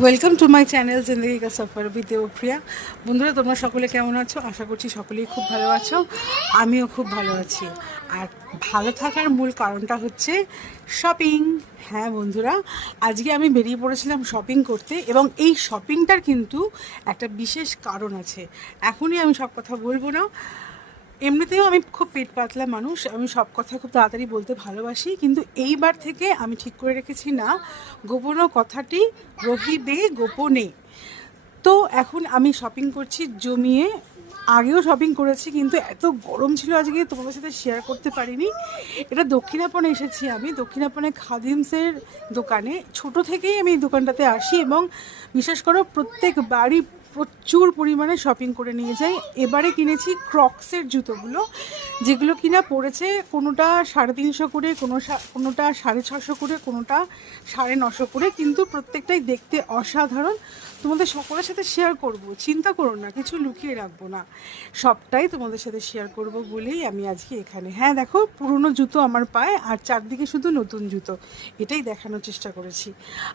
Welcome to my channel জিন্দগি কা সফর উইথ দেবপ্রিয়া। বন্ধুরা, তোমরা সকলে কেমন আছো? আশা করছি সকলেই খুব ভালো আছো। আমিও খুব ভালো আছি। আর ভালো থাকার মূল কারণটা হচ্ছে শপিং। হ্যাঁ বন্ধুরা, আজকে আমি বেরিয়ে পড়েছিলাম শপিং করতে, এবং এই শপিংটার কিন্তু একটা বিশেষ কারণ আছে। এখনই আমি সব কথা বলবো না। এমনিতেও আমি খুব পেট পাতলা মানুষ, আমি সব কথা খুব তাড়াতাড়ি বলতে ভালোবাসি, কিন্তু এইবার থেকে আমি ঠিক করে রেখেছি, না, গোপন কথাটি রহিবে গোপনে। তো এখন আমি শপিং করছি জমিয়ে। আগেও শপিং করেছি, কিন্তু এত গরম ছিল আজকে তোমাদের সাথে শেয়ার করতে পারিনি। এটা দক্ষিণাপনে এসেছি আমি, দক্ষিণাপনে খাদিমসের দোকানে। ছোট থেকেই আমি এই দোকানটাতে আসি, এবং বিশেষ করো প্রত্যেক বাড়ি প্রচুর পরিমাণে শপিং করে নিয়ে যাই। এবারে কিনেছি ক্রক্সের জুতোগুলো, যেগুলো কিনা পড়েছে কোনোটা 350 করে, কোনোটা 650 করে, কোনোটা 950 করে, কিন্তু প্রত্যেকটাই দেখতে অসাধারণ। তোমাদের সকলের সাথে শেয়ার করব, চিন্তা করো না, কিছু লুকিয়ে রাখবো না, সবটাই তোমাদের সাথে শেয়ার করব বলেই আমি আজকে এখানে। হ্যাঁ দেখো, পুরনো জুতো আমার পায়ে, আর চারদিকে শুধু নতুন জুতো, এটাই দেখানোর চেষ্টা করেছি।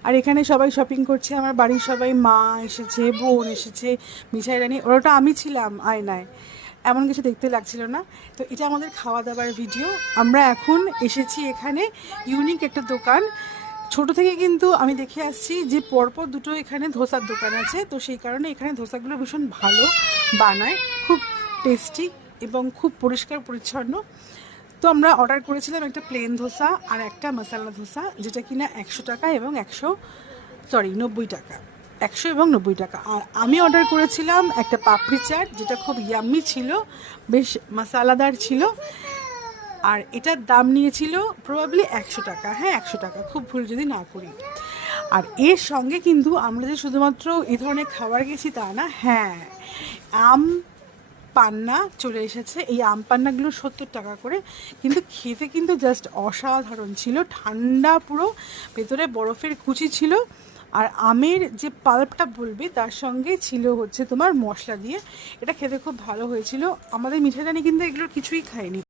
আর এখানে সবাই শপিং করছে, আমার বাড়ির সবাই, মা এসেছে, বোন এসেছে, মিঠাই রানী, ওটা আমি ছিলাম আয়নায়, এমন কিছু দেখতে লাগছিল না। তো এটা আমাদের খাওয়া দাওয়ার ভিডিও। আমরা এখন এসেছি এখানে ইউনিক একটা দোকান। ছোট থেকে কিন্তু আমি দেখে আসছি যে পরপর দুটো এখানে ধোসার দোকান আছে, তো সেই কারণে এখানে ধোসাগুলো ভীষণ ভালো বানায়, খুব টেস্টি এবং খুব পরিষ্কার পরিচ্ছন্ন। তো আমরা অর্ডার করেছিলাম একটা প্লেন ধোসা আর একটা মশালা ধোসা, যেটা কিনা 100 টাকা এবং 90 টাকা, 100 এবং 90 টাকা। আর আমি অর্ডার করেছিলাম একটা পাপড়ি চাট, যেটা খুব ইয়াম্মি ছিল, বেশ মশালাদার ছিল। আর এটার দাম নিয়েছিল প্রবাবলি 100 টাকা। হ্যাঁ, 100 টাকা, খুব ভুল যদি না করি। আর এর সঙ্গে কিন্তু আমরা যে শুধুমাত্র এই ধরনের খাবার গেছি তা না, হ্যাঁ, আম পান্না চলে এসেছে। এই আম পান্নাগুলো 70 টাকা করে, কিন্তু খেতে কিন্তু জাস্ট অসাধারণ ছিল, ঠান্ডা পুরো, ভেতরে বরফের কুচি ছিল। আর আমের যে পাল্পটা বলবে তার সঙ্গে ছিল হচ্ছে তোমার মশলা দিয়ে। এটা খেতে খুব ভালো হয়েছিল। আমাদের মিঠাই রানী কিন্তু এগুলোর কিছুই খায়নি।